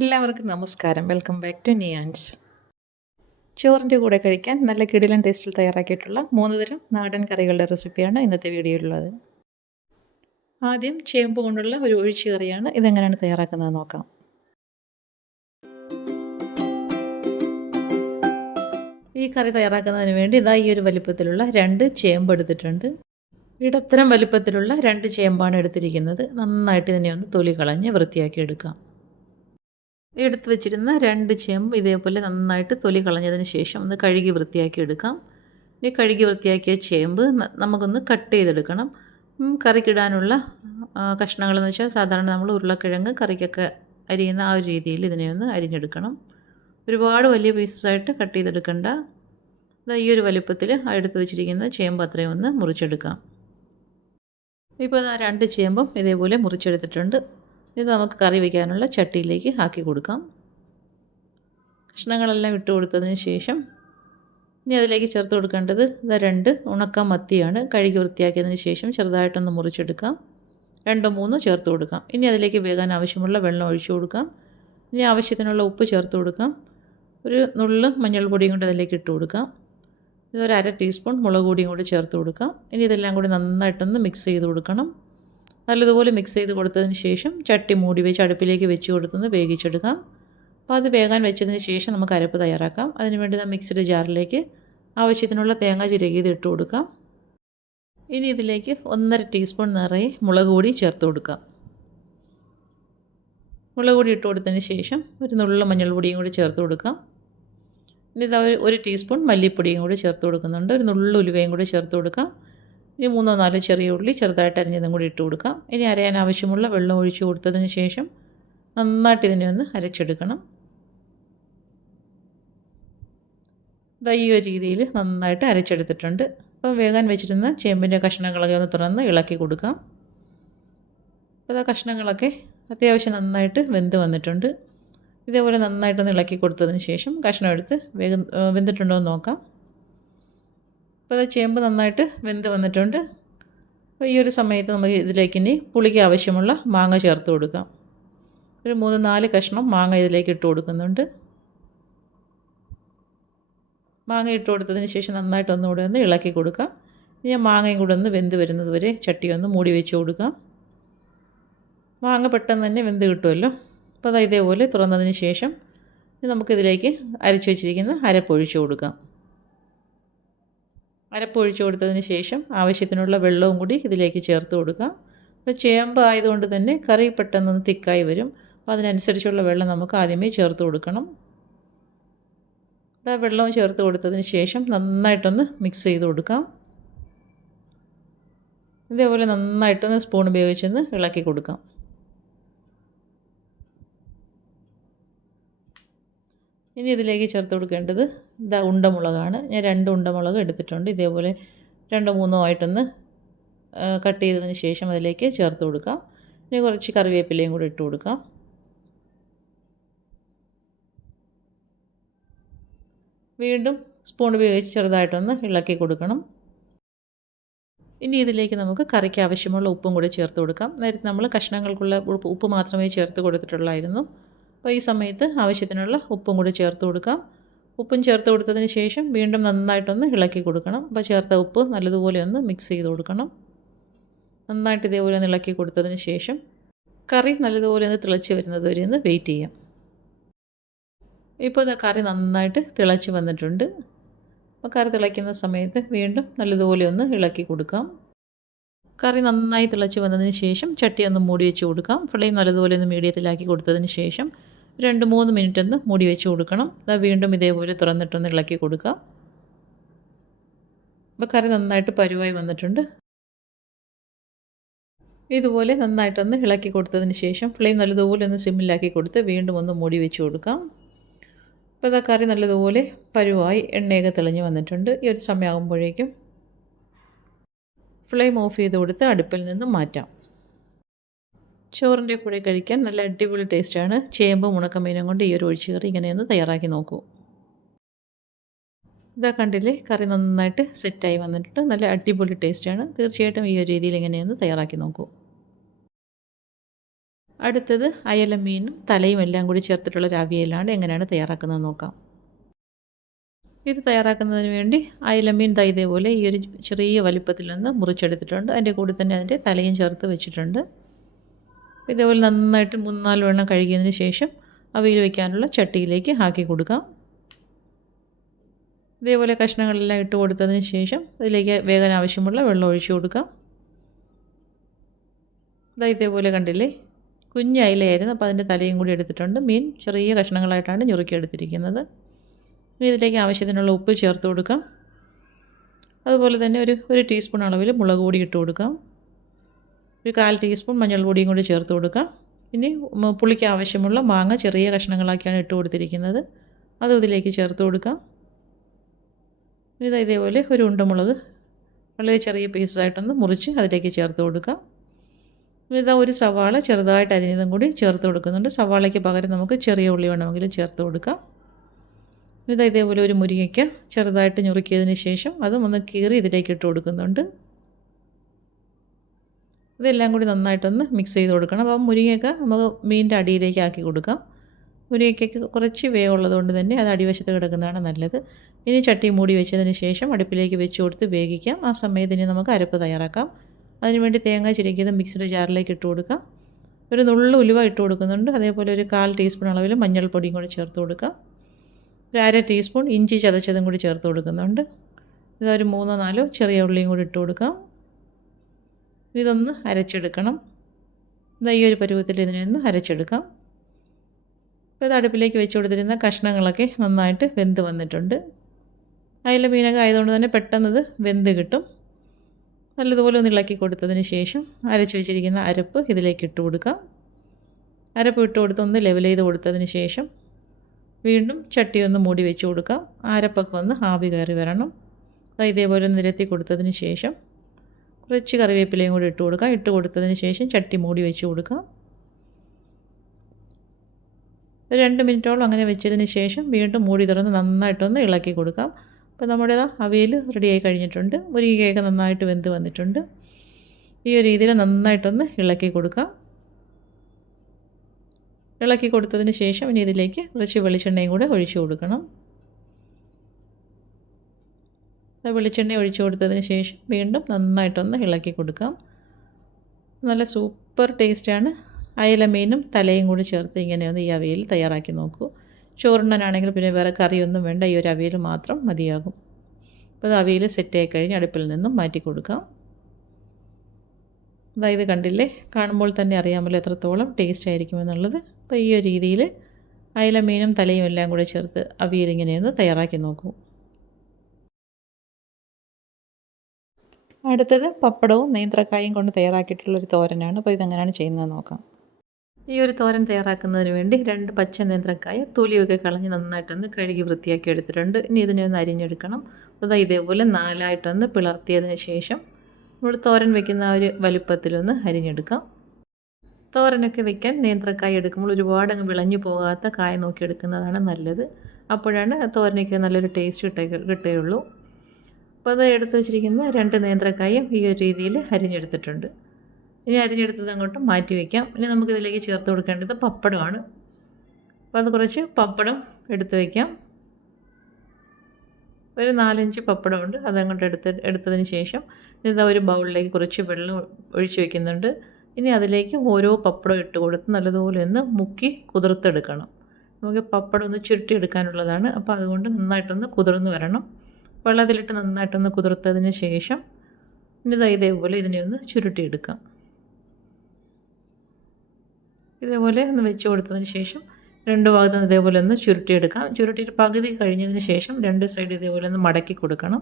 എല്ലാവർക്കും നമസ്കാരം. Welcome back to Niyans. ചോറിൻ്റെ കൂടെ കഴിക്കാൻ നല്ല കിടിലൻ ടേസ്റ്റിൽ തയ്യാറാക്കിയിട്ടുള്ള 3 തരം നാടൻ കറികളുടെ റെസിപ്പിയാണ് ഇന്നത്തെ വീഡിയോയിലുള്ളത്. ആദ്യം ചേമ്പ് കൊണ്ടുള്ള ഒരു ഒഴിച്ചു കറിയാണ്. ഇതെങ്ങനെയാണ് തയ്യാറാക്കുന്നത് നോക്കാം. ഈ കറി തയ്യാറാക്കുന്നതിന് വേണ്ടി ഇതാ ഈ ഒരു വലിപ്പത്തിലുള്ള 2 ചേമ്പ് എടുത്തിട്ടുണ്ട്. ഇടത്തരം വലിപ്പത്തിലുള്ള 2 ചേമ്പാണ് എടുത്തിരിക്കുന്നത്. നന്നായിട്ട് ഇതിനെ ഒന്ന് തൊലി കളഞ്ഞ് വൃത്തിയാക്കി എടുക്കാം. എടുത്ത് വെച്ചിരുന്ന 2 ചേമ്പ് ഇതേപോലെ നന്നായിട്ട് തൊലി കളഞ്ഞതിന് ശേഷം ഒന്ന് കഴുകി വൃത്തിയാക്കി എടുക്കാം. ഈ കഴുകി വൃത്തിയാക്കിയ ചേമ്പ് നമുക്കൊന്ന് കട്ട് ചെയ്തെടുക്കണം. കറിക്കിടാനുള്ള കഷ്ണങ്ങളെന്ന് വെച്ചാൽ സാധാരണ നമ്മൾ ഉരുളക്കിഴങ്ങ് കറിക്കൊക്കെ അരിയുന്ന ആ ഒരു രീതിയിൽ ഇതിനെ ഒന്ന് അരിഞ്ഞെടുക്കണം. ഒരുപാട് വലിയ പീസസായിട്ട് കട്ട് ചെയ്തെടുക്കണ്ട. ഈ ഒരു വലുപ്പത്തിൽ എടുത്ത് വെച്ചിരിക്കുന്ന ചേമ്പ് അത്രയും ഒന്ന് മുറിച്ചെടുക്കാം. ഇപ്പോൾ 2 ചേമ്പും ഇതേപോലെ മുറിച്ചെടുത്തിട്ടുണ്ട്. ഇത് നമുക്ക് കറി വയ്ക്കാനുള്ള ചട്ടിയിലേക്ക് ആക്കി കൊടുക്കാം. കഷ്ണങ്ങളെല്ലാം ഇട്ട് കൊടുത്തതിന് ശേഷം ഇനി അതിലേക്ക് ചേർത്ത് കൊടുക്കേണ്ടത് 2 ഉണക്ക മത്തിയാണ്. കഴുകി വൃത്തിയാക്കിയതിന് ശേഷം ചെറുതായിട്ടൊന്ന് മുറിച്ചെടുക്കാം. 2-3 ചേർത്ത് കൊടുക്കാം. ഇനി അതിലേക്ക് വേകാൻ ആവശ്യമുള്ള വെള്ളം ഒഴിച്ചു കൊടുക്കാം. ഇനി ആവശ്യത്തിനുള്ള ഉപ്പ് ചേർത്ത് കൊടുക്കാം. ഒരു നുള്ള് മഞ്ഞൾപ്പൊടിയും കൂടി അതിലേക്ക് ഇട്ട് കൊടുക്കാം. ഇതൊരു 1/2 ടീസ്പൂൺ മുളക് പൊടിയും കൂടി ചേർത്ത് കൊടുക്കാം. ഇനി ഇതെല്ലാം കൂടി നന്നായിട്ടൊന്ന് മിക്സ് ചെയ്ത് കൊടുക്കണം. നല്ലതുപോലെ മിക്സ് ചെയ്ത് കൊടുത്തതിന് ശേഷം ചട്ടി മൂടി വെച്ച് അടുപ്പിലേക്ക് വെച്ച് കൊടുത്തൊന്ന് വേവിച്ചെടുക്കാം. അപ്പോൾ അത് വേകാൻ വെച്ചതിന് ശേഷം നമുക്ക് അരപ്പ് തയ്യാറാക്കാം. അതിനുവേണ്ടി മിക്സിയുടെ ജാറിലേക്ക് ആവശ്യത്തിനുള്ള തേങ്ങ ചിരകിയത് ഇട്ട് കൊടുക്കാം. ഇനി ഇതിലേക്ക് 1/2 ടീസ്പൂൺ നിറയെ മുളക് പൊടി ചേർത്ത് കൊടുക്കാം. മുളക് പൊടി ഇട്ട് കൊടുത്തതിന് ശേഷം ഒരു നുള്ളു മഞ്ഞൾപ്പൊടിയും കൂടി ചേർത്ത് കൊടുക്കാം. ഇനി ഇത് 1 ടീസ്പൂൺ മല്ലിപ്പൊടിയും കൂടി ചേർത്ത് കൊടുക്കുന്നുണ്ട്. ഒരു നുള്ളു ഉലുവയും കൂടി ചേർത്ത് കൊടുക്കാം. ഇനി 3-4 ചെറിയ ഉള്ളി ചെറുതായിട്ട് അരിഞ്ഞതും കൂടി ഇട്ട് കൊടുക്കാം. ഇനി അരയാൻ ആവശ്യമുള്ള വെള്ളം ഒഴിച്ച് കൊടുത്തതിന് ശേഷം നന്നായിട്ട് ഇതിനെ ഒന്ന് അരച്ചെടുക്കണം. ഈ ഒരു രീതിയിൽ നന്നായിട്ട് അരച്ചെടുത്തിട്ടുണ്ട്. അപ്പോൾ വേകാൻ വെച്ചിരുന്ന ചേമ്പിൻ്റെ കഷ്ണങ്ങളൊക്കെ ഒന്ന് തുറന്ന് ഇളക്കി കൊടുക്കാം. അപ്പോൾ കഷ്ണങ്ങളൊക്കെ അത്യാവശ്യം നന്നായിട്ട് വെന്ത് വന്നിട്ടുണ്ട്. ഇതേപോലെ നന്നായിട്ടൊന്ന് ഇളക്കി കൊടുത്തതിന് ശേഷം കഷ്ണം എടുത്ത് വെന്തിട്ടുണ്ടോ എന്ന് നോക്കാം. അപ്പോൾ ചേമ്പ് നന്നായിട്ട് വെന്ത് വന്നിട്ടുണ്ട്. അപ്പോൾ ഈ ഒരു സമയത്ത് നമുക്ക് ഇതിലേക്ക് ഇനി പുളിക്ക് ആവശ്യമുള്ള മാങ്ങ ചേർത്ത് കൊടുക്കാം. ഒരു 3-4 കഷ്ണം മാങ്ങ ഇതിലേക്ക് ഇട്ട് കൊടുക്കുന്നുണ്ട്. മാങ്ങ ഇട്ട് കൊടുത്തതിന് ശേഷം നന്നായിട്ട് ഒന്നുകൂടെ ഒന്ന് ഇളക്കി കൊടുക്കാം. ഇനി മാങ്ങയും കൂടെ ഒന്ന് വെന്ത് വരുന്നത് വരെ ചട്ടി ഒന്ന് മൂടി വെച്ച് കൊടുക്കാം. മാങ്ങ പെട്ടെന്ന് തന്നെ വെന്ത് കിട്ടുമല്ലോ. അപ്പോൾ ഇതേപോലെ തുറന്നതിന് ശേഷം നമുക്കിതിലേക്ക് അരച്ച് വെച്ചിരിക്കുന്ന അരപ്പൊഴിച്ച് കൊടുക്കാം. അരപ്പൊഴിച്ച് കൊടുത്തതിന് ശേഷം ആവശ്യത്തിനുള്ള വെള്ളവും കൂടി ഇതിലേക്ക് ചേർത്ത് കൊടുക്കാം. അപ്പോൾ ചേമ്പ് ആയതുകൊണ്ട് തന്നെ കറി പെട്ടെന്ന് തിക്കായി വരും. അപ്പോൾ അതിനനുസരിച്ചുള്ള വെള്ളം നമുക്ക് ആദ്യമേ ചേർത്ത് കൊടുക്കണം. വെള്ളവും ചേർത്ത് കൊടുത്തതിന് ശേഷം നന്നായിട്ടൊന്ന് മിക്സ് ചെയ്ത് കൊടുക്കാം. ഇതേപോലെ നന്നായിട്ടൊന്ന് സ്പൂൺ ഉപയോഗിച്ചൊന്ന് ഇളക്കി കൊടുക്കാം. ഇനി ഇതിലേക്ക് ചേർത്ത് കൊടുക്കേണ്ടത് ഉണ്ടമുളകാണ്. ഞാൻ 2 ഉണ്ടമുളക് എടുത്തിട്ടുണ്ട്. ഇതേപോലെ 2-3 ആയിട്ടൊന്ന് കട്ട് ചെയ്തതിന് ശേഷം അതിലേക്ക് ചേർത്ത് കൊടുക്കാം. ഇനി കുറച്ച് കറിവേപ്പിലയും കൂടി ഇട്ട് കൊടുക്കാം. വീണ്ടും സ്പൂൺ ഉപയോഗിച്ച് ചെറുതായിട്ടൊന്ന് ഇളക്കി കൊടുക്കണം. ഇനി ഇതിലേക്ക് നമുക്ക് കറിക്ക് ആവശ്യമുള്ള ഉപ്പും കൂടി ചേർത്ത് കൊടുക്കാം. നേരത്തെ നമ്മൾ കഷ്ണങ്ങൾക്കുള്ള ഉപ്പ് മാത്രമേ ചേർത്ത് കൊടുത്തിട്ടുള്ളായിരുന്നു. അപ്പോൾ ഈ സമയത്ത് ആവശ്യത്തിനുള്ള ഉപ്പും കൂടി ചേർത്ത് കൊടുക്കാം. ഉപ്പും ചേർത്ത് കൊടുത്തതിന് ശേഷം വീണ്ടും നന്നായിട്ടൊന്ന് ഇളക്കി കൊടുക്കണം. അപ്പോൾ ചേർത്ത ഉപ്പ് നല്ലതുപോലെ ഒന്ന് മിക്സ് ചെയ്ത് കൊടുക്കണം. നന്നായിട്ട് ഇതേപോലെ ഒന്ന് ഇളക്കി കൊടുത്തതിന് ശേഷം കറി നല്ലതുപോലെ ഒന്ന് തിളച്ച് വരുന്നത് വരെ ഒന്ന് വെയിറ്റ് ചെയ്യാം. ഇപ്പോൾ കറി നന്നായിട്ട് തിളച്ച് വന്നിട്ടുണ്ട്. അപ്പോൾ കറി തിളയ്ക്കുന്ന സമയത്ത് വീണ്ടും നല്ലതുപോലെ ഒന്ന് ഇളക്കി കൊടുക്കാം. കറി നന്നായി തിളച്ച് വന്നതിന് ശേഷം ചട്ടി ഒന്ന് മൂടി വെച്ച് കൊടുക്കാം. ഫ്ലെയിം നല്ലതുപോലെ ഒന്ന് മീഡിയത്തിലാക്കി കൊടുത്തതിന് ശേഷം 2-3 മിനിറ്റ് ഒന്ന് മൂടി വെച്ച് കൊടുക്കണം. വീണ്ടും ഇതേപോലെ തുറന്നിട്ടൊന്ന് ഇളക്കി കൊടുക്കാം. അപ്പോൾ കറി നന്നായിട്ട് പരുവായി വന്നിട്ടുണ്ട്. ഇതുപോലെ നന്നായിട്ടൊന്ന് ഇളക്കി കൊടുത്തതിന് ശേഷം ഫ്ലെയിം നല്ലതുപോലെ ഒന്ന് സിമ്മിലാക്കി കൊടുത്ത് വീണ്ടും ഒന്ന് മൂടി വെച്ച് കൊടുക്കാം. അപ്പോൾ കറി നല്ലതുപോലെ പരുവായി എണ്ണയൊക്കെ തെളിഞ്ഞ് വന്നിട്ടുണ്ട്. ഈ ഒരു സമയമാകുമ്പോഴേക്കും ഫ്ലെയിം ഓഫ് ചെയ്ത് കൊടുത്ത് അടുപ്പിൽ നിന്ന് മാറ്റാം. ചോറിൻ്റെ കൂടെ കഴിക്കാൻ നല്ല അടിപൊളി ടേസ്റ്റാണ്. ചേമ്പും ഉണക്കമീനും കൊണ്ട് ഈ ഒരു ഒഴിച്ചുകറി ഇങ്ങനെയൊന്ന് തയ്യാറാക്കി നോക്കൂ. കണ്ടില്ലേ, കറി നന്നായിട്ട് സെറ്റായി വന്നിട്ടുണ്ട്. നല്ല അടിപൊളി ടേസ്റ്റാണ്. തീർച്ചയായിട്ടും ഈ ഒരു രീതിയിൽ ഇങ്ങനെയൊന്ന് തയ്യാറാക്കി നോക്കൂ. അടുത്തത് അയല മീനും തലയും എല്ലാം കൂടി ചേർത്തിട്ടുള്ള ഒരു അവിയലാണ്. എങ്ങനെയാണ് തയ്യാറാക്കുന്നത് നോക്കാം. ഇത് തയ്യാറാക്കുന്നതിന് വേണ്ടി അയലമീൻ ദാ ഇതേപോലെ ഈ ഒരു ചെറിയ വലിപ്പത്തിൽ നിന്ന് മുറിച്ചെടുത്തിട്ടുണ്ട്. അതിൻ്റെ കൂടെ തന്നെ അതിൻ്റെ തലയും ചേർത്ത് വെച്ചിട്ടുണ്ട്. ഇതേപോലെ നന്നായിട്ട് 3-4 വെള്ളം കഴുകിയതിന് ശേഷം അവിയൽ വയ്ക്കാനുള്ള ചട്ടിയിലേക്ക് ആക്കി കൊടുക്കാം. ഇതേപോലെ കഷ്ണങ്ങളെല്ലാം ഇട്ട് കൊടുത്തതിന് ശേഷം അതിലേക്ക് വേകാൻ ആവശ്യമുള്ള വെള്ളം ഒഴിച്ചു കൊടുക്കാം. ഇതാ ഇതേപോലെ കണ്ടില്ലേ, കുഞ്ഞ് അയിലയായിരുന്നു, അപ്പോൾ അതിൻ്റെ തലയും കൂടി എടുത്തിട്ടുണ്ട്. മീൻ ചെറിയ കഷ്ണങ്ങളായിട്ടാണ് ഞുറുക്കിയെടുത്തിരിക്കുന്നത്. ഇതിലേക്ക് ആവശ്യത്തിനുള്ള ഉപ്പ് ചേർത്ത് കൊടുക്കാം. അതുപോലെ തന്നെ ഒരു ടീസ്പൂൺ അളവിൽ മുളക് പൊടി ഇട്ട് കൊടുക്കാം. ഒരു 1/4 ടീസ്പൂൺ മഞ്ഞൾപ്പൊടിയും കൂടി ചേർത്ത് കൊടുക്കാം. ഇനി പുളിക്ക് ആവശ്യമുള്ള മാങ്ങ ചെറിയ കഷ്ണങ്ങളാക്കിയാണ് ഇട്ട് കൊടുത്തിരിക്കുന്നത്, അതും ഇതിലേക്ക് ചേർത്ത് കൊടുക്കാം. ഇതേപോലെ ഒരു ഉണ്ടമുളക് വളരെ ചെറിയ പീസായിട്ടൊന്ന് മുറിച്ച് അതിലേക്ക് ചേർത്ത് കൊടുക്കാം. ഒരു സവാള ചെറുതായിട്ട് അരിഞ്ഞതും കൂടി ചേർത്ത് കൊടുക്കുന്നുണ്ട്. സവാളയ്ക്ക് പകരം നമുക്ക് ചെറിയ ഉള്ളി വേണമെങ്കിലും ചേർത്ത് കൊടുക്കാം. ഇതേപോലെ ഒരു മുരിങ്ങയ്ക്ക ചെറുതായിട്ട് ഞുറുക്കിയതിന് ശേഷം അതും ഒന്ന് കീറി ഇതിലേക്ക് ഇട്ട് കൊടുക്കുന്നുണ്ട്. ഇതെല്ലാം കൂടി നന്നായിട്ടൊന്ന് മിക്സ് ചെയ്ത് കൊടുക്കണം. അപ്പം മുരിങ്ങയ്ക്ക നമുക്ക് മീനിൻ്റെ അടിയിലേക്ക് ആക്കി കൊടുക്കാം. മുരിങ്ങയ്ക്കയ്ക്ക് കുറച്ച് വേവുള്ളത് കൊണ്ട് തന്നെ അത് അടിവശത്ത് കിടക്കുന്നതാണ് നല്ലത്. ഇനി ചട്ടി മൂടി വെച്ചതിന് ശേഷം അടുപ്പിലേക്ക് വെച്ച് കൊടുത്ത് വേവിക്കാം. ആ സമയത്തിന് നമുക്ക് അരപ്പ് തയ്യാറാക്കാം. അതിനുവേണ്ടി തേങ്ങ ചിരകിയത് മിക്സിയുടെ ജാറിലേക്ക് ഇട്ട് കൊടുക്കാം. ഒരു നുള്ളു ഉലുവ ഇട്ട് കൊടുക്കുന്നുണ്ട്. അതേപോലെ ഒരു 1/4 ടീസ്പൂൺ അളവിൽ മഞ്ഞൾപ്പൊടിയും കൂടി ചേർത്ത് കൊടുക്കാം. ഒരു 1/2 ടീസ്പൂൺ ഇഞ്ചി ചതച്ചതും കൂടി ചേർത്ത് കൊടുക്കുന്നുണ്ട്. ഇതൊരു 3-4 ചെറിയ ഉള്ളിയും കൂടി ഇട്ട് കൊടുക്കാം. ഇതൊന്ന് അരച്ചെടുക്കണം. ഈ ഒരു പരുവത്തിൽ ഇതിനൊന്ന് അരച്ചെടുക്കാം. അപ്പോൾ ഇത് അടുപ്പിലേക്ക് വെച്ച് കൊടുത്തിരുന്ന കഷ്ണങ്ങളൊക്കെ നന്നായിട്ട് വെന്ത് വന്നിട്ടുണ്ട്. അയല മീനൊക്കെ ആയതുകൊണ്ട് തന്നെ പെട്ടെന്നത് വെന്ത് കിട്ടും. നല്ലതുപോലെ ഒന്ന് ഇളക്കി കൊടുത്തതിന് ശേഷം അരച്ച് വെച്ചിരിക്കുന്ന അരപ്പ് ഇതിലേക്ക് ഇട്ട് കൊടുക്കാം. അരപ്പ് ഇട്ട് കൊടുത്ത് ഒന്ന് ലെവൽ ചെയ്ത് കൊടുത്തതിന് ശേഷം വീണ്ടും ചട്ടി ഒന്ന് മൂടി വെച്ച് കൊടുക്കാം. അരപ്പൊക്കെ ഒന്ന് ആവി കയറി വരണം. ഇതേപോലെ നിരത്തി കൊടുത്തതിന് ശേഷം കുറച്ച് കറിവേപ്പിലയും കൂടി ഇട്ട് കൊടുക്കാം. ഇട്ട് കൊടുത്തതിന് ശേഷം ചട്ടി മൂടി വെച്ച് കൊടുക്കാം. 2 മിനിറ്റോളം അങ്ങനെ വെച്ചതിന് ശേഷം വീണ്ടും മൂടി തുറന്ന് നന്നായിട്ടൊന്ന് ഇളക്കി കൊടുക്കാം. അപ്പോൾ നമ്മുടെ അവിയൽ റെഡിയായി കഴിഞ്ഞിട്ടുണ്ട്. മുരിങ്ങയൊക്കെ നന്നായിട്ട് വെന്ത് വന്നിട്ടുണ്ട്. ഈ ഒരു രീതിയിൽ നന്നായിട്ടൊന്ന് ഇളക്കി കൊടുക്കാം. ഇളക്കി കൊടുത്തതിന് ശേഷം ഇനി ഇതിലേക്ക് കുറച്ച് വെളിച്ചെണ്ണയും കൂടെ ഒഴിച്ചു കൊടുക്കണം. വെളിച്ചെണ്ണ ഒഴിച്ചു കൊടുത്തതിന് ശേഷം വീണ്ടും നന്നായിട്ടൊന്ന് ഇളക്കി കൊടുക്കാം. നല്ല സൂപ്പർ ടേസ്റ്റാണ്. അയല മീനും തലയും കൂടി ചേർത്ത് ഇങ്ങനെയൊന്ന് ഈ അവിയൽ തയ്യാറാക്കി നോക്കൂ. ചോറുണ്ണനാണെങ്കിൽ പിന്നെ വേറെ കറിയൊന്നും വേണ്ട, ഈ ഒരു അവിയൽ മാത്രം മതിയാകും. അപ്പോൾ അത് അവിയൽ സെറ്റായി കഴിഞ്ഞ് അടുപ്പിൽ നിന്നും മാറ്റി കൊടുക്കാം. അതായത് കണ്ടില്ലേ, കാണുമ്പോൾ തന്നെ അറിയാമല്ലോ എത്രത്തോളം ടേസ്റ്റ് ആയിരിക്കുമെന്നുള്ളത്. അപ്പോൾ ഈ ഒരു രീതിയിൽ അയല മീനും തലയും എല്ലാം കൂടെ ചേർത്ത് അവിയൽ ഇങ്ങനെയൊന്ന് തയ്യാറാക്കി നോക്കൂ. അടുത്തത് പപ്പടവും നേന്ത്രക്കായും കൊണ്ട് തയ്യാറാക്കിയിട്ടുള്ളൊരു തോരനാണ്. അപ്പോൾ ഇതെങ്ങനെയാണ് ചെയ്യുന്നത് നോക്കാം. ഈ ഒരു തോരൻ തയ്യാറാക്കുന്നതിന് വേണ്ടി 2 പച്ച നേന്ത്രക്കായ തൊലിയൊക്കെ കളഞ്ഞ് നന്നായിട്ടൊന്ന് കഴുകി വൃത്തിയാക്കി എടുത്തിട്ടുണ്ട്. ഇനി ഇതിനെ ഒന്ന് അരിഞ്ഞെടുക്കണം. അപ്പോൾ ഇതേപോലെ 4ആയിട്ടൊന്ന് പിളർത്തിയതിന് ശേഷം നമ്മൾ തോരൻ വെക്കുന്ന ആ ഒരു വലുപ്പത്തിലൊന്ന് അരിഞ്ഞെടുക്കാം. തോരനൊക്കെ വെക്കാൻ നേന്ത്രക്കായ എടുക്കുമ്പോൾ ഒരുപാട് അങ്ങ് വിളഞ്ഞു പോകാത്ത കായ നോക്കി എടുക്കുന്നതാണ് നല്ലത്. അപ്പോഴാണ് തോരനൊക്കെ നല്ലൊരു ടേസ്റ്റ് കിട്ടുകയുള്ളൂ. അപ്പോൾ അത് എടുത്ത് വെച്ചിരിക്കുന്ന 2 നേന്ത്രക്കായും ഈ ഒരു രീതിയിൽ അരിഞ്ഞെടുത്തിട്ടുണ്ട്. ഇനി അരിഞ്ഞെടുത്തത് അങ്ങോട്ട് മാറ്റി വയ്ക്കാം. ഇനി നമുക്കിതിലേക്ക് ചേർത്ത് കൊടുക്കേണ്ടത് പപ്പടമാണ്. അപ്പോൾ അത് കുറച്ച് പപ്പടം എടുത്ത് വയ്ക്കാം. ഒരു 4-5 പപ്പടമുണ്ട്. അതങ്ങോട്ട് എടുത്തതിന് ശേഷം ഇതാ ഒരു ബൗളിലേക്ക് കുറച്ച് വെള്ളം ഒഴിച്ച് വയ്ക്കുന്നുണ്ട്. ഇനി അതിലേക്ക് ഓരോ പപ്പടം ഇട്ട് കൊടുത്ത് നല്ലതുപോലെ ഒന്ന് മുക്കി കുതിർത്തെടുക്കണം. നമുക്ക് പപ്പടം ഒന്ന് ചുരുട്ടിയെടുക്കാനുള്ളതാണ്. അപ്പോൾ അതുകൊണ്ട് നന്നായിട്ടൊന്ന് കുതിർന്ന് വരണം. വെള്ളത്തിലിട്ട് നന്നായിട്ടൊന്ന് കുതിർത്തതിന് ശേഷം ഇതേപോലെ ഇതിനെ ഒന്ന് ചുരുട്ടിയെടുക്കാം. ഇതേപോലെ ഒന്ന് വെച്ച് കൊടുത്തതിന് ശേഷം 2 ഭാഗത്തും ഇതേപോലെ ഒന്ന് ചുരുട്ടിയെടുക്കാം. ചുരുട്ടിയിട്ട് പകുതി കഴിഞ്ഞതിന് ശേഷം 2 സൈഡ് ഇതേപോലെ ഒന്ന് മടക്കി കൊടുക്കണം.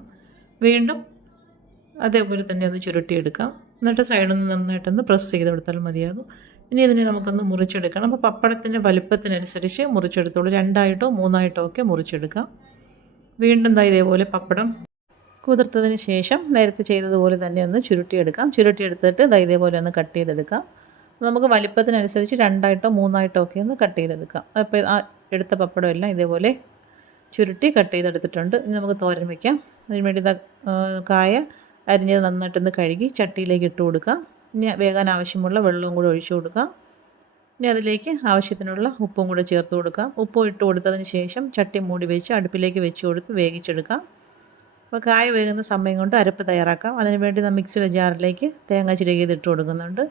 വീണ്ടും അതേപോലെ തന്നെ ഒന്ന് ചുരുട്ടിയെടുക്കാം. എന്നിട്ട് സൈഡൊന്ന് നന്നായിട്ടൊന്ന് പ്രസ് ചെയ്ത് കൊടുത്താൽ മതിയാകും. ഇനി ഇതിനെ നമുക്കൊന്ന് മുറിച്ചെടുക്കണം. അപ്പോൾ പപ്പടത്തിൻ്റെ വലുപ്പത്തിനനുസരിച്ച് മുറിച്ചെടുത്തോളൂ. 2ആയിട്ടോ 3ആയിട്ടോ ഒക്കെ മുറിച്ചെടുക്കാം. വീണ്ടും ഇതേപോലെ പപ്പടം കുതിർത്തതിന് ശേഷം നേരത്തെ ചെയ്തതുപോലെ തന്നെ ഒന്ന് ചുരുട്ടിയെടുക്കാം. ചുരുട്ടിയെടുത്തിട്ട് ഇതേപോലെ ഒന്ന് കട്ട് ചെയ്തെടുക്കാം. നമുക്ക് വലിപ്പത്തിനനുസരിച്ച് 2ആയിട്ടോ 3ആയിട്ടോ ഒക്കെ ഒന്ന് കട്ട് ചെയ്തെടുക്കാം. അപ്പോൾ ആ എടുത്ത പപ്പടം എല്ലാം ഇതേപോലെ ചുരുട്ടി കട്ട് ചെയ്തെടുത്തിട്ടുണ്ട്. ഇനി നമുക്ക് തോരൻ വയ്ക്കാം. അതിന് വേണ്ടി കായ അരിഞ്ഞത് നന്നായിട്ടൊന്ന് കഴുകി ചട്ടിയിലേക്ക് ഇട്ട് കൊടുക്കാം. ഇനി വേകാൻ ആവശ്യമുള്ള വെള്ളവും കൂടി ഒഴിച്ചു കൊടുക്കാം. ഇനി അതിലേക്ക് ആവശ്യത്തിനുള്ള ഉപ്പും കൂടെ ചേർത്ത് കൊടുക്കാം. ഉപ്പും ഇട്ട് കൊടുത്തതിന് ശേഷം ചട്ടി മൂടി വെച്ച് അടുപ്പിലേക്ക് വെച്ച് കൊടുത്ത് വേവിച്ചെടുക്കാം. അപ്പോൾ കായ വേകുന്ന സമയം കൊണ്ട് അരപ്പ് തയ്യാറാക്കാം. അതിനുവേണ്ടി മിക്സിയുടെ ജാറിലേക്ക് തേങ്ങ ചിരകിയത് ഇട്ട് കൊടുക്കുന്നുണ്ട്.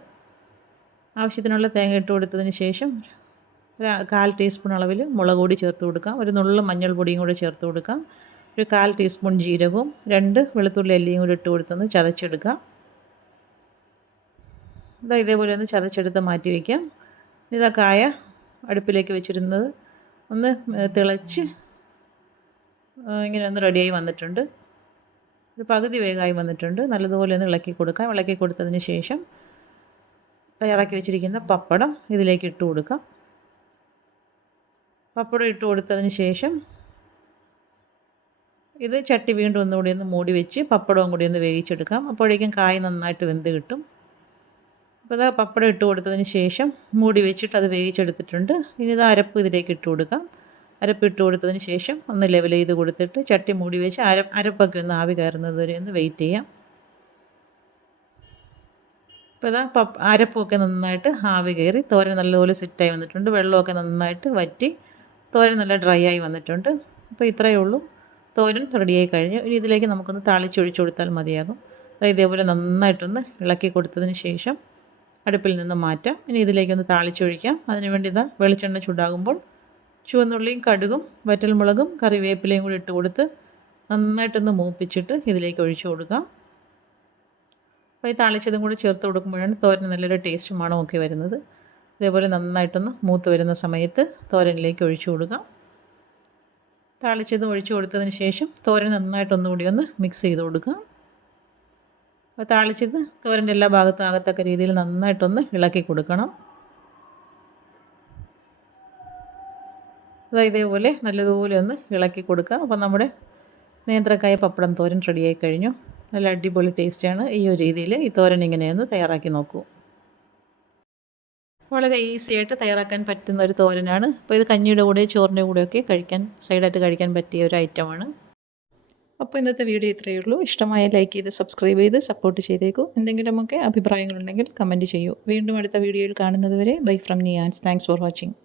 ആവശ്യത്തിനുള്ള തേങ്ങ ഇട്ട് കൊടുത്തതിന് ശേഷം ഒരു 1/4 ടീസ്പൂൺ അളവിൽ മുളക് പൊടി ചേർത്ത് കൊടുക്കാം. ഒരു നുള്ള് മഞ്ഞൾപ്പൊടിയും കൂടെ ചേർത്ത് കൊടുക്കാം. ഒരു 1/4 ടീസ്പൂൺ ജീരകവും 2 വെളുത്തുള്ളി അല്ലിയും കൂടി ഇട്ട് കൊടുത്തൊന്ന് ചതച്ചെടുക്കാം. ഇതേപോലെ ഒന്ന് ചതച്ചെടുത്ത് മാറ്റി വയ്ക്കാം. കായ അടുപ്പിലേക്ക് വെച്ചിരുന്നത് ഒന്ന് തിളച്ച് ഇങ്ങനെ ഒന്ന് റെഡിയായി വന്നിട്ടുണ്ട്. ഒരു പകുതി വേഗമായി വന്നിട്ടുണ്ട്. നല്ലതുപോലെ ഒന്ന് ഇളക്കി കൊടുക്കാം. ഇളക്കി കൊടുത്തതിന് ശേഷം തയ്യാറാക്കി വെച്ചിരിക്കുന്ന പപ്പടം ഇതിലേക്ക് ഇട്ട് കൊടുക്കാം. പപ്പടം ഇട്ട് കൊടുത്തതിന് ശേഷം ഇത് ചട്ടി വീണ്ടും ഒന്നുകൂടി ഒന്ന് മൂടി വെച്ച് പപ്പടവും കൂടി ഒന്ന് വേവിച്ചെടുക്കാം. അപ്പോഴേക്കും കായ നന്നായിട്ട് വെന്ത് കിട്ടും. അപ്പോൾ പപ്പടം ഇട്ട് കൊടുത്തതിന് ശേഷം മൂടി വെച്ചിട്ട് അത് വേവിച്ചെടുത്തിട്ടുണ്ട്. ഇനി അരപ്പ് ഇതിലേക്ക് ഇട്ട് കൊടുക്കാം. അരപ്പ് ഇട്ട് കൊടുത്തതിന് ശേഷം ഒന്ന് ലെവൽ ചെയ്ത് കൊടുത്തിട്ട് ചട്ടി മൂടി വെച്ച് അരപ്പൊക്കെ ഒന്ന് ആവി കയറുന്നത് വരെ ഒന്ന് വെയിറ്റ് ചെയ്യാം. അപ്പോൾ അരപ്പൊക്കെ നന്നായിട്ട് ആവി കയറി തോരൻ നല്ലപോലെ സെറ്റായി വന്നിട്ടുണ്ട്. വെള്ളമൊക്കെ നന്നായിട്ട് വറ്റി തോരൻ നല്ല ഡ്രൈ ആയി വന്നിട്ടുണ്ട്. അപ്പോൾ ഇത്രയേ ഉള്ളൂ, തോരൻ റെഡിയായി കഴിഞ്ഞു. ഇനി ഇതിലേക്ക് നമുക്കൊന്ന് താളിച്ചൊഴിച്ച് കൊടുത്താൽ മതിയാകും. ഇതേപോലെ നന്നായിട്ടൊന്ന് ഇളക്കി കൊടുത്തതിന് ശേഷം അടുപ്പിൽ നിന്ന് മാറ്റാം. ഇനി ഇതിലേക്കൊന്ന് താളിച്ചൊഴിക്കാം. അതിനുവേണ്ടി വെളിച്ചെണ്ണ ചൂടാകുമ്പോൾ ചുവന്നുള്ളിയും കടുകും വറ്റൽമുളകും കറിവേപ്പിലയും കൂടി ഇട്ട് കൊടുത്ത് നന്നായിട്ടൊന്ന് മൂപ്പിച്ചിട്ട് ഇതിലേക്ക് ഒഴിച്ചു കൊടുക്കാം. അപ്പോൾ ഈ താളിച്ചതും കൂടി ചേർത്ത് കൊടുക്കുമ്പോഴാണ് തോരൻ നല്ലൊരു ടേസ്റ്റ് മണമൊക്കെ വരുന്നത്. ഇതേപോലെ നന്നായിട്ടൊന്ന് മൂത്ത് വരുന്ന സമയത്ത് തോരനിലേക്ക് ഒഴിച്ചു കൊടുക്കാം. താളിച്ചതും ഒഴിച്ചു കൊടുത്തതിന് ശേഷം തോരൻ നന്നായിട്ടൊന്നുകൂടി ഒന്ന് മിക്സ് ചെയ്ത് കൊടുക്കാം. അപ്പോൾ താളിച്ചത് തോരൻ്റെ എല്ലാ ഭാഗത്തും ആകത്തക്ക രീതിയിൽ നന്നായിട്ടൊന്ന് ഇളക്കി കൊടുക്കണം. ഇതേപോലെ നല്ലതുപോലെ ഒന്ന് ഇളക്കി കൊടുക്കുക. അപ്പോൾ നമ്മുടെ നേന്ത്രക്കായ പപ്പടം തോരൻ റെഡിയായി കഴിഞ്ഞു. നല്ല അടിപൊളി ടേസ്റ്റാണ്. ഈ ഒരു രീതിയിൽ ഈ തോരൻ ഇങ്ങനെയൊന്ന് തയ്യാറാക്കി നോക്കൂ. വളരെ ഈസി ആയിട്ട് തയ്യാറാക്കാൻ പറ്റുന്ന ഒരു തോരനാണ്. അപ്പോൾ ഇത് കഞ്ഞിയുടെ കൂടെ ചോറിൻ്റെ കൂടെയൊക്കെ സൈഡായിട്ട് കഴിക്കാൻ പറ്റിയ ഒരു ഐറ്റമാണ്. അപ്പോൾ ഇന്നത്തെ വീഡിയോ ഇത്രയേ ഉള്ളൂ. ഇഷ്ടമായ ലൈക്ക് ചെയ്ത് സബ്സ്ക്രൈബ് ചെയ്ത് സപ്പോർട്ട് ചെയ്തേക്കൂ. എന്തെങ്കിലുമൊക്കെ അഭിപ്രായങ്ങളുണ്ടെങ്കിൽ കമൻറ്റ് ചെയ്യൂ. വീണ്ടും അടുത്ത വീഡിയോയിൽ കാണുന്നത് വരെ bye from Niyans. Thanks for watching.